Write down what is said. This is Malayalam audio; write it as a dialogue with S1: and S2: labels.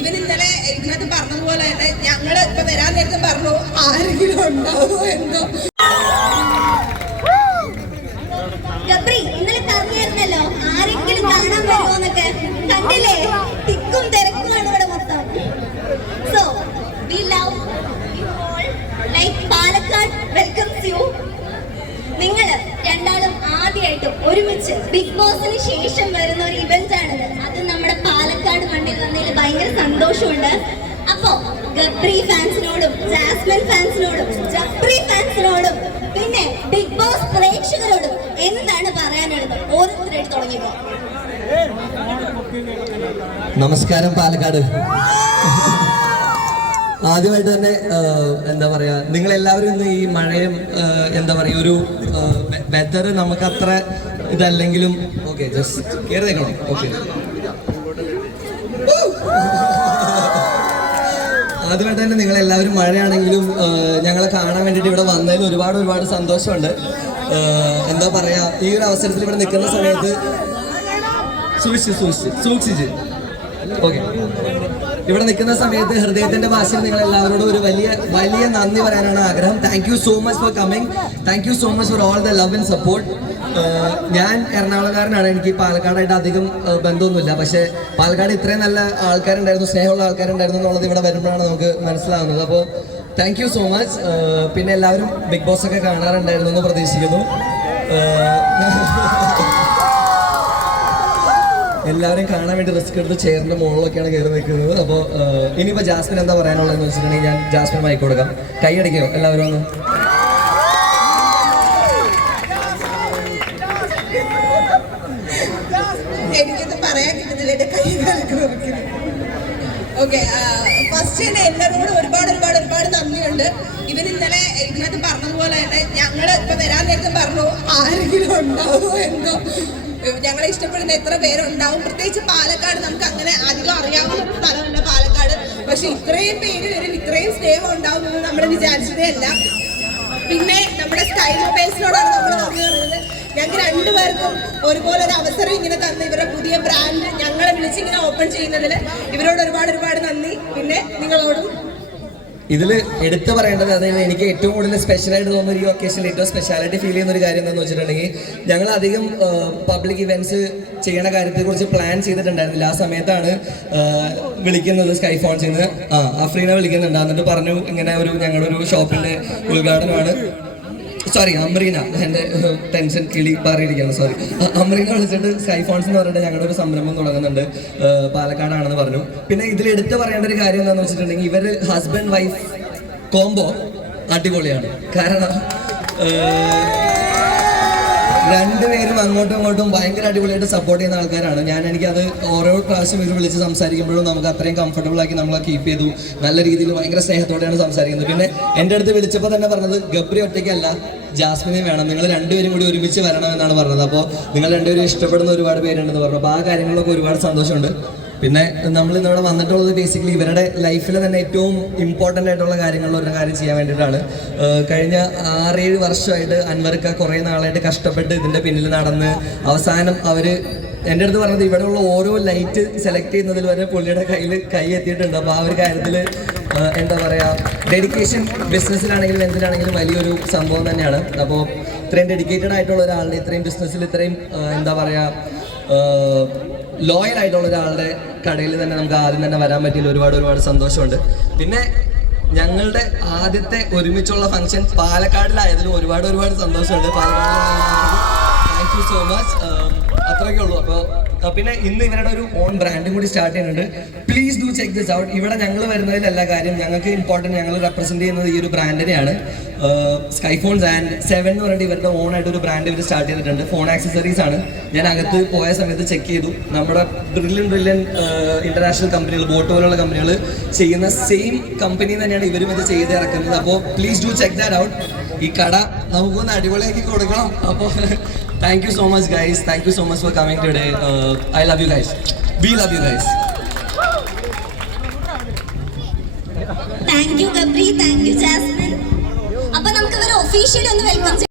S1: ഇവൻ ഇന്നലെ ഇതിനകത്ത് പറഞ്ഞതുപോലെ തന്നെ ഞങ്ങൾ ഇപ്പൊ വരാൻ നേരത്തെ പറഞ്ഞു ആരെങ്കിലും ഉണ്ടാവോ എന്തോ?
S2: ഇന്നലെ ആരെങ്കിലും കാണാൻ ഇവിടെ so we love Palakkad welcomes you നിങ്ങൾ രണ്ടാളും ഒരുമിച്ച് ബിഗ് ബോസിന് ശേഷം വരുന്ന ഒരു ഇവന്റ് ആണിത്. അത് നമ്മുടെ പാലക്കാട് മണ്ണിൽ വന്നതിൽ ഭയങ്കര സന്തോഷമുണ്ട്. അപ്പോ ഗബ്രി ഫാൻസിനോടും ജാസ്മിൻ ഫാൻസിനോടും ജബ്രി ഫാൻസിനോടും പിന്നെ ബിഗ് ബോസ് പ്രേക്ഷകരോടും എന്താണ് പറയാനുള്ളത്? ഓരോരുത്തരായിട്ട് തുടങ്ങിയത്
S3: നമസ്കാരം പാലക്കാട്. ആദ്യമായിട്ട് തന്നെ എന്താ പറയാ നിങ്ങൾ എല്ലാവരും ഇന്ന് ഈ മഴയും എന്താ പറയാ ഒരു വെതർ നമുക്ക് അത്ര ഇതല്ലെങ്കിലും ഓക്കെ ജസ്റ്റ് കയറി ഓക്കെ ആദ്യമായിട്ട് തന്നെ നിങ്ങൾ എല്ലാവരും മഴയാണെങ്കിലും ഞങ്ങളെ കാണാൻ വേണ്ടിയിട്ട് ഇവിടെ വന്നതിൽ ഒരുപാട് ഒരുപാട് സന്തോഷമുണ്ട്. എന്താ പറയാ ഈ ഒരു അവസരത്തിൽ ഇവിടെ നിൽക്കുന്ന സമയത്ത് സൂക്ഷിച്ച് സൂക്ഷിച്ച് സൂക്ഷിച്ച് ഓക്കെ ഇവിടെ നിൽക്കുന്ന സമയത്ത് ഹൃദയത്തിന്റെ ഭാഷയിൽ നിങ്ങൾ എല്ലാവരോടും ഒരു വലിയ വലിയ നന്ദി പറയാനാണ് ആഗ്രഹം. Thank you so much for coming thank you so much for all the love and support ഞാൻ എറണാകുളക്കാരനാണ് എനിക്ക് പാലക്കാടായിട്ട് അധികം ഏഹ്, ബന്ധമൊന്നുമില്ല. പക്ഷേ പാലക്കാട് ഇത്രയും നല്ല ആൾക്കാരുണ്ടായിരുന്നു സ്നേഹമുള്ള ആൾക്കാരുണ്ടായിരുന്നു എന്നുള്ളത് ഇവിടെ വരുമ്പോഴാണ് നമുക്ക് മനസ്സിലാവുന്നത്. അപ്പോൾ താങ്ക് യു സോ മച്ച് പിന്നെ എല്ലാവരും ബിഗ് ബോസ് ഒക്കെ കാണാറുണ്ടായിരുന്നു എന്ന് പ്രതീക്ഷിക്കുന്നു. ഏഹ്, എല്ലാവരും കാണാൻ വേണ്ടി റിസ്ക് എടുത്ത് ചെയറിന്റെ മുകളിലൊക്കെയാണ് കയറി നിൽക്കുന്നത്. അപ്പോൾ ഇനിയിപ്പോൾ ജാസ്മിൻ എന്താ പറയാനുള്ളതെന്ന് വെച്ചിട്ടുണ്ടെങ്കിൽ ഞാൻ ജാസ്മിൻ മൈക്ക് കൊടുക്കാം. കൈ അടിക്കോ എല്ലാവരും ഒന്ന്?
S1: ഓക്കെ ഫസ്റ്റ് ഒരുപാട് ഒരുപാട് ഒരുപാട് നന്ദിയുണ്ട്. ഇവൻ ഇന്നലെ ഇതിനകത്ത് പറഞ്ഞതുപോലെ തന്നെ ഞങ്ങൾ ഇപ്പൊ വരാൻ നേരത്തെ പറഞ്ഞു ആരെങ്കിലും ഉണ്ടാവോ എന്തോ? ഞങ്ങളെ ഇഷ്ടപ്പെടുന്ന എത്ര പേരുണ്ടാവും. പ്രത്യേകിച്ച് പാലക്കാട് നമുക്ക് അങ്ങനെ അധികം അറിയാവുന്ന സ്ഥലമല്ല പാലക്കാട്. പക്ഷെ ഇത്രയും പേര് വരും ഇത്രയും സ്നേഹം ഉണ്ടാവും എന്ന് നമ്മൾ വിചാരിച്ചതേ അല്ല. പിന്നെ നമ്മുടെ സ്കൈ മൊബൈൽസിനോടാണ് നമ്മൾ നന്ദി പറയുന്നത് ഞങ്ങൾക്ക് രണ്ടുപേർക്കും ഒരുപോലെ ഒരു അവസരം ഇങ്ങനെ തന്ന് ഇവരുടെ പുതിയ ബ്രാൻഡ് ഞങ്ങളെ വിളിച്ചിങ്ങനെ ഓപ്പൺ ചെയ്യുന്നതിൽ ഇവരോട് ഒരുപാട് ഒരുപാട് നന്ദി. പിന്നെ നിങ്ങളോടും
S3: ഇതിൽ എടുത്തു പറയേണ്ടത് അതായത് എനിക്ക് ഏറ്റവും കൂടുതൽ സ്പെഷ്യലായിട്ട് തോന്നുന്ന ഒരു ഒക്കേഷൻ ഏറ്റവും സ്പെഷ്യാലിറ്റി ഫീൽ ചെയ്യുന്ന ഒരു കാര്യം എന്താണെന്ന് വെച്ചിട്ടുണ്ടെങ്കിൽ ഞങ്ങൾ അധികം പബ്ലിക് ഇവന്റ്സ് ചെയ്യണ കാര്യത്തെക്കുറിച്ച് പ്ലാൻ ചെയ്തിട്ടുണ്ടായിരുന്നില്ല. ആ സമയത്താണ് വിളിക്കുന്നത് സ്കൈ ഫോൺസിൽ നിന്ന് ആ അഫ്രീനെ വിളിക്കുന്നുണ്ട്. എന്നിട്ട് പറഞ്ഞു ഇങ്ങനെ ഒരു ഞങ്ങളുടെ ഒരു ഷോപ്പിന്റെ ഉദ്ഘാടനമാണ്. സോറി അമ്രീന. എന്റെ ടെൻഷൻ കിളി പാറിയിരിക്കുകയാണ്. സോറി അമ്രീന വിളിച്ചിട്ട് സ്കൈ ഫോൺസ് എന്ന് പറഞ്ഞിട്ട് ഞങ്ങളുടെ ഒരു സംരംഭം തുടങ്ങുന്നുണ്ട്. പാലക്കാടാണെന്ന് പറഞ്ഞു. പിന്നെ ഇതിൽ എടുത്തു പറയേണ്ട ഒരു കാര്യം എന്താണെന്ന് വെച്ചിട്ടുണ്ടെങ്കിൽ ഇവർ ഹസ്ബൻഡ് വൈഫ് കോംബോ അടിപൊളിയാണ്. കാരണം രണ്ടുപേരും അങ്ങോട്ടും ഇങ്ങോട്ടും ഭയങ്കര അടിപൊളിയായിട്ട് സപ്പോർട്ട് ചെയ്യുന്ന ആൾക്കാരാണ്. ഞാൻ എനിക്കത് ഓരോ പ്രാവശ്യം ഇത് വിളിച്ച് സംസാരിക്കുമ്പോഴും നമുക്ക് അത്രയും കംഫർട്ടബിൾ ആക്കി നമ്മളെ കീപ്പ് ചെയ്തു. നല്ല രീതിയിൽ ഭയങ്കര സ്നേഹത്തോടെയാണ് സംസാരിക്കുന്നത്. പിന്നെ എന്റെ അടുത്ത് വിളിച്ചപ്പോൾ തന്നെ പറഞ്ഞത് ഗബ്രി ഒറ്റയ്ക്കല്ല. ജാസ്മിനെ വേണം. നിങ്ങൾ രണ്ടുപേരും കൂടി ഒരുമിച്ച് വരണം എന്നാണ് പറഞ്ഞത്. അപ്പോൾ നിങ്ങൾ രണ്ടുപേരും ഇഷ്ടപ്പെടുന്ന ഒരുപാട് പേരുണ്ടെന്ന് പറഞ്ഞു. അപ്പോൾ ആ കാര്യങ്ങളിലൊക്കെ ഒരുപാട് സന്തോഷമുണ്ട്. പിന്നെ നമ്മൾ ഇന്നിവിടെ വന്നിട്ടുള്ളത് ബേസിക്കലി ഇവരുടെ ലൈഫിൽ തന്നെ ഏറ്റവും ഇമ്പോർട്ടന്റ് ആയിട്ടുള്ള കാര്യങ്ങളിൽ ഒരു കാര്യം ചെയ്യാൻ വേണ്ടിയിട്ടാണ്. കഴിഞ്ഞ ആറേഴ് വർഷമായിട്ട് അൻവർക്ക കുറേ നാളായിട്ട് കഷ്ടപ്പെട്ട് ഇതിന്റെ പിന്നിൽ നടന്ന് അവസാനം അവർ എന്റെ അടുത്ത് പറഞ്ഞത് ഇവിടെയുള്ള ഓരോ ലൈറ്റ് സെലക്ട് ചെയ്യുന്നതിൽ വരെ പുള്ളിയുടെ കയ്യിൽ കൈ എത്തിയിട്ടുണ്ട്. അപ്പോൾ ആ ഒരു കാര്യത്തിൽ എന്താ പറയുക ഡെഡിക്കേഷൻ ബിസിനസ്സിലാണെങ്കിലും എന്തിനാണെങ്കിലും വലിയൊരു സംഭവം തന്നെയാണ്. അപ്പോൾ ഇത്രയും ഡെഡിക്കേറ്റഡ് ആയിട്ടുള്ള ഒരാളുടെ ഇത്രയും ബിസിനസ്സിൽ ഇത്രയും എന്താ പറയുക ലോയൽ ആയിട്ടുള്ള ഒരാളുടെ കടയിൽ തന്നെ നമുക്ക് ആദ്യം തന്നെ വരാൻ പറ്റിയില്ല ഒരുപാട് ഒരുപാട് സന്തോഷമുണ്ട്. പിന്നെ ഞങ്ങളുടെ ആദ്യത്തെ ഒരുമിച്ചുള്ള ഫംഗ്ഷൻ പാലക്കാടിലായതിലും ഒരുപാട് ഒരുപാട് സന്തോഷമുണ്ട്. Palakkad thank you so much അത്രയൊക്കെ ഉള്ളൂ. അപ്പോൾ പിന്നെ ഇന്ന് ഇവരുടെ ഒരു ഓൺ ബ്രാൻഡും കൂടി സ്റ്റാർട്ട് ചെയ്യുന്നുണ്ട്. Please do check this out ഇവിടെ ഞങ്ങൾ വരുന്നതിലല്ല കാര്യം ഞങ്ങൾക്ക് ഇമ്പോർട്ടന്റ് ഞങ്ങൾ റെപ്രസെന്റ് ചെയ്യുന്നത് ഈ ഒരു ബ്രാൻഡിനെയാണ് സ്കൈഫോൺസ് ആൻഡ് സെവൻ എന്ന് പറഞ്ഞിട്ട് ഇവരുടെ ഓൺ ആയിട്ട് ഒരു ബ്രാൻഡ് ഇവർ സ്റ്റാർട്ട് ചെയ്തിട്ടുണ്ട്. ഫോൺ ആക്സസറീസ് ആണ്. ഞാൻ അകത്ത് പോയ സമയത്ത് ചെക്ക് ചെയ്തു. നമ്മുടെ ബ്രില്യൻ ബ്രില്യൻ ഇന്റർനാഷണൽ കമ്പനികൾ ബോട്ട് പോലുള്ള കമ്പനികൾ ചെയ്യുന്ന സെയിം കമ്പനി തന്നെയാണ് ഇവരും ഇത് ചെയ്ത് ഇറക്കുന്നത്. അപ്പോൾ please do check that out ഈ കട നമുക്കൊന്ന് അടിപൊളിയാക്കി കൊടുക്കണം. അപ്പോൾ thank you so much guys thank you so much for coming today I love you guys we love you guys
S2: thank you Gabri thank you Jasmine അപ്പൊ നമുക്ക് ഒഫീഷ്യലി ഒന്ന് വെൽക്കം